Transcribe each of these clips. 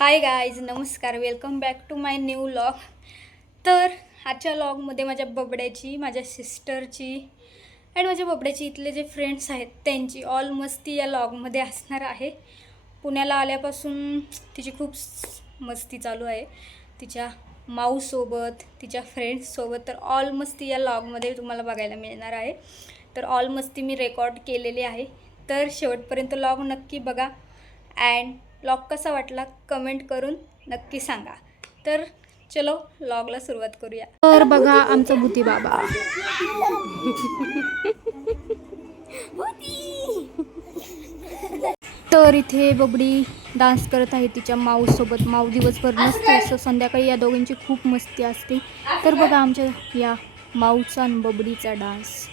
हाय guys नमस्कार welcome back to my new vlog तर आजच्या लॉगमध्ये माझ्या बबड्याची माझ्या सिस्टरची आणि माझ्या बबड्याची इथले जे फ्रेंड्स आहेत त्यांची ऑल मस्ती या लॉगमध्ये असणार आहे. पुण्याला आल्यापासून तिची खूप मस्ती चालू आहे. तिच्या माऊसोबत तिच्या फ्रेंड्ससोबत तर ऑल मस्ती या लॉगमध्ये तुम्हाला बघायला मिळणार आहे. तर ऑल मस्ती मी रेकॉर्ड केलेली आहे. तर शेवटपर्यंत लॉग नक्की बघा. अँड लॉग कसा वाटला कमेंट करून नक्की सांगा. तर चलो लॉगला सुरुवात करूया. तर बघा आमचा भूती बाबा. तर इथे बबडी डान्स करत आहे तिच्या माऊसोबत माऊ दिवसभर नसते असं संध्याकाळी या दोघींची खूप मस्ती असते. तर बघा आमच्या या माऊचा आणि बबडीचा dance.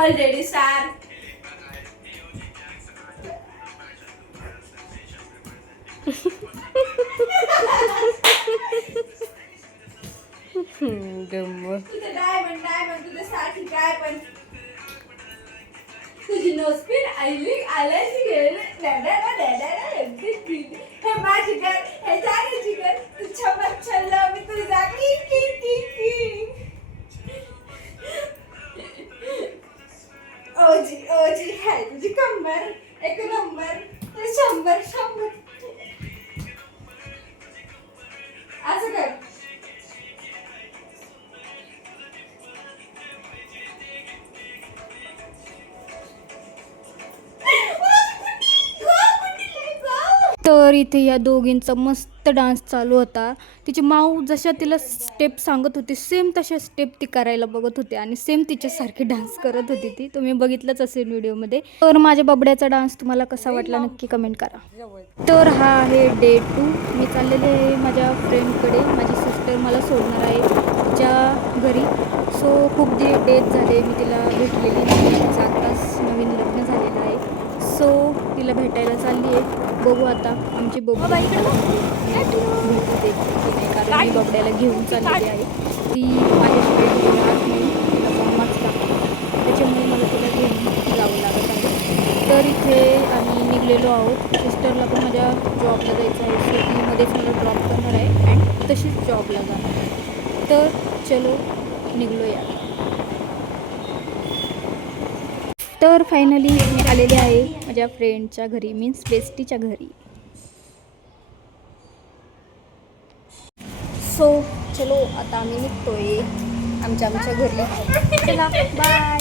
तू ऑलरेडी स्टार तुझं डायमंड डायमंड तुझं साठी काय पण तुझी नोस्पिन आईली आल्याची गेल हे माझी कर हे तर इथे या दोघींचा मस्त डान्स चालू होता. तिची माऊ जशा तिला स्टेप सांगत होती सेम तशा स्टेप ती करायला बघत होती आणि सेम तिच्यासारखी डान्स करत होती ती. तुम्ही बघितलंच असेल व्हिडिओमध्ये. तर माझ्या बबड्याचा डान्स तुम्हाला कसा वाटला नक्की कमेंट करा. तर हा आहे डे टू मी चाललेले आहे माझ्या फ्रेंडकडे माझी सिस्टर मला सोडणार आहे तिच्या घरी. सो खूप दे डेथ झाले. मी तिला भेटलेली नाही. तिचं आत्ताच नवीन लग्न झालेलं आहे. सो तिला भेटायला चालली आहे. बघू आता आमची बघू. भेटू दे की नाही कारण मी बबड्याला घेऊन चाललेली आहे. ती माझ्याशिवाय राहत नाही तिला मम्माच लागते त्याच्यामुळे मला तिला घेऊन जावं लागत आहे. तर इथे आम्ही निघलेलो आहोत. सिस्टरला पण माझ्या जॉबला जायचं आहे. सो ती मध्येच मला ड्रॉप करणार आहे. अँड तशीच जॉबला जाणार आहे. तर चलो निघलो या तर फायनली मी आलेले आहे माझ्या फ्रेंडच्या घरी मीन्स बेस्टीच्या घरी. सो चलो आता आम्ही निघतोय आमच्या आमच्या घरी. चला बाय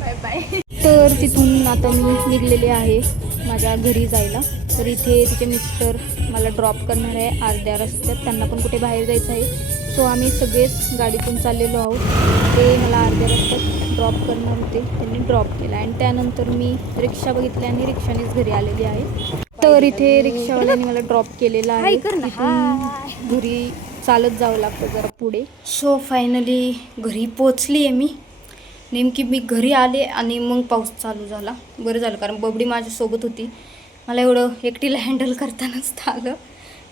बाय बाय तर तिथून आता मी निघलेले आहे माझ्या घरी जायला. तर इथे तिचे मिस्टर मला ड्रॉप करणार आहे अर्ध्या रस्त्यात. त्यांना पण कुठे बाहेर जायचं आहे. सो आम्ही सगळेच गाडीतून चाललेलो आहोत. ते मला अर्ध्या रस्त्यात ड्रॉप करणार होते. त्यांनी ड्रॉप केला. आणि त्यानंतर मी रिक्षा बघितली आणि रिक्षानेच घरी आलेली आहे. तर इथे रिक्षावाल्याने मला ड्रॉप केलेला आहे. घरी चालत जावं लागतं जरा पुढे. सो फायनली घरी पोचली आहे मी. नेमकी मी घरी आले आणि मग पाऊस चालू झाला. बरं झालं कारण बबडी माझ्यासोबत होती. मला एवढं एकटीला हँडल करता नसतं आलं.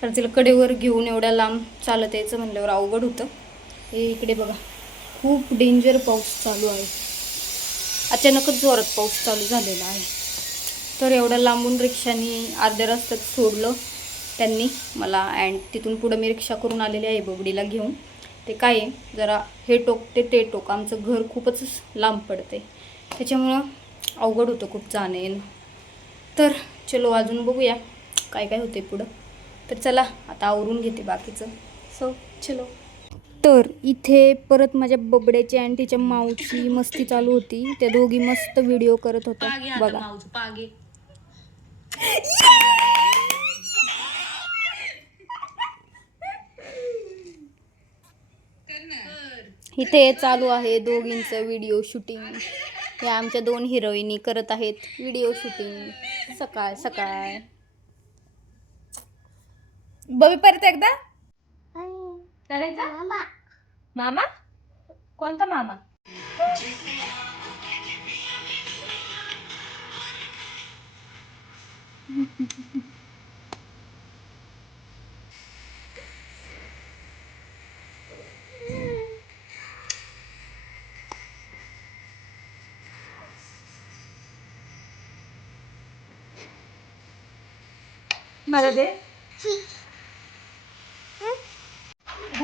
कारण तिला कडेवर घेऊन एवढ्या लांब चालत यायचं म्हणल्यावर अवघड होतं. हे इकडे बघा. खूप डेंजर पाऊस चालू आहे. अचानकच जोरात पाऊस चालू झालेला आहे. तर एवढ्या लांबून रिक्षाने अर्ध्या रस्त्यात सोडलं त्यांनी. मला अँड तिथून पुढं मी रिक्षा करून आलेली आहे बबडीला घेऊन. ते काय आहे? जरा हे टोक ते ते टोक. आमचं घर खूपच लांब पडते त्याच्यामुळं अवघड होतं खूप जाणं येणं. तर चलो अजून बघूया. काय काय होते पुढं. तर चला आता आवरून घेते बाकीचं. सो चलो. तर इथे परत माझ्या बबड्याची आणि तिच्या माऊची मस्ती चालू होती. त्या दोघी मस्त व्हिडिओ करत होत्या. बघा. इथे चालू आहे दोघींचं व्हिडिओ शूटिंग या आमच्या दोन हिरोईनी करत आहेत व्हिडिओ शूटिंग सकाळ सकाळ. बबी परत एकदा. करायचा? मामा. कोणता मामा? मला दे.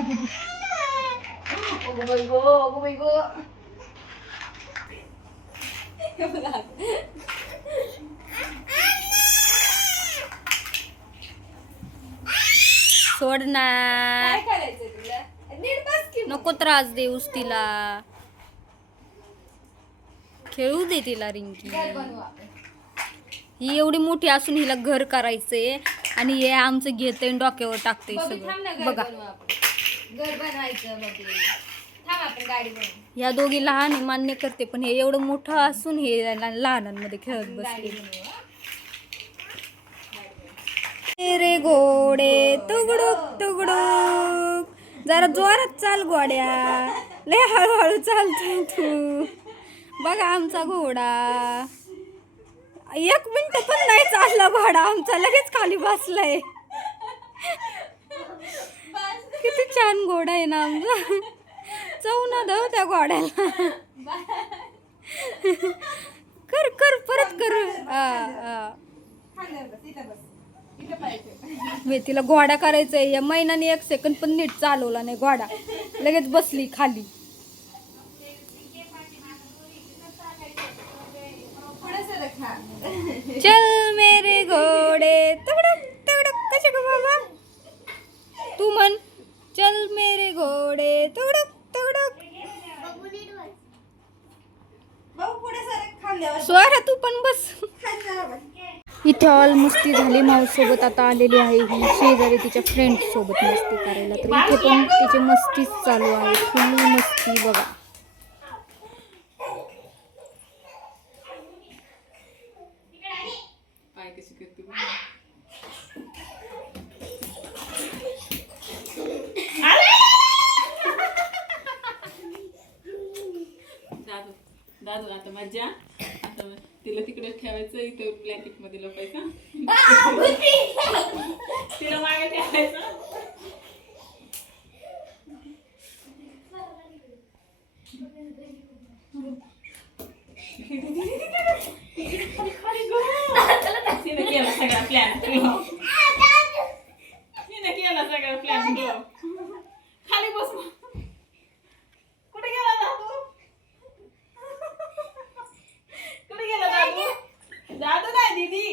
अगो बाई गो अगो बाई गो सोड ना काय करायचं तुला? नीट बस की नको त्रास देऊस तिला. खेळू दे तिला रिंकी. घर बनवू आपण. ही एवढी मोठी असून हिला घर करायचंय आणि हे आमचं घेतंय आणि डोक्यावर टाकतंय बबी थांब ना सगळं घर बघा. बनवू आपण. घर बनवायचं बबी थांब आपण गाडी बनवू. या दोघी लहान आहे मान्य करते पण हे एवढं मोठं असून हे ला- लहानांमध्ये खेळत गाडी बसले. बनवू हा? रे घोडे तुगडुक तुगडुक. जरा जोरात चाल घोड्या लय हळूहळू चालतो तू. बघा आमचा घोडा. एक मिनिट पण नाही चालला घोडा आमचा लगेच खाली बसलाय. किती छान घोडा आहे ना आमचा. चव ना दव त्या घोड्याला. कर कर परत कर. मी तिला घोडा करायचंय. या महिन्याने एक सेकंड पण नीट चालवला नाही घोडा. लगेच बसली खाली. चल मेरे घोडे. तगडक तगडक. कसे ग बाबा? तू म्हण. चल मेरे घोडे सरक खांद्यावर. स्वरा तू पण बस. इथे ऑल मस्ती झाली माऊसोबत आता आलेली आहे ही. शेजारी तिच्या फ्रेंड सोबत मस्ती करायला. तर इथे पण तिची मस्तीच चालू आहे. फुल मस्ती बघा. दादू आता मज्जा आता तिला तिकडे ठेवायचं इथं ब्लँकेटमध्ये लपायचं तिला मागे ठेवायचं तिने केला सगळा प्लॅन तिने केला सगळा प्लॅन खाली बस मग. कुठे गेला दादू कुठे गेला दादू दादू नाही दीदी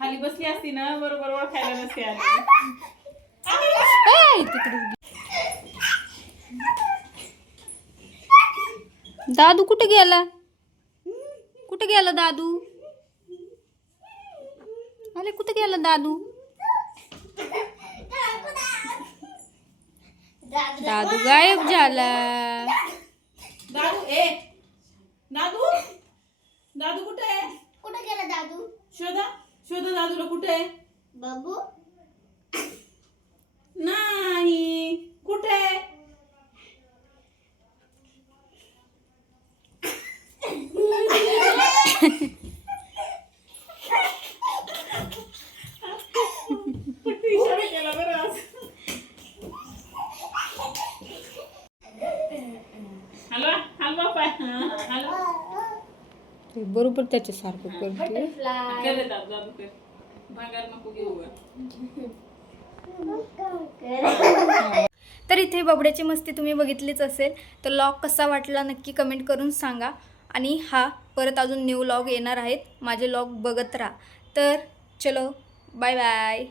खाली बसली असती ना बरोबर आली तिकडे. दादू कुठे गेला? कुठे गेला दादू? अरे कुठे गेला दादू? दादू गायब झाला. दादू ए दादू दादू कुठे आहे? कुठं गेला दादू? शोधा शोधा दादूला कुठे आहे? बाबू? नाही. कुठे? बरोबर त्याच्यासारखं करते. तर इथे बबड्याची मस्ती तुम्ही बघितलीच असेल. तर लॉग कसा वाटला नक्की कमेंट करून सांगा. आणि हा परत अजून न्यू लॉग येणार आहेत. माझे लॉग बघत राहा. तर चलो बाय बाय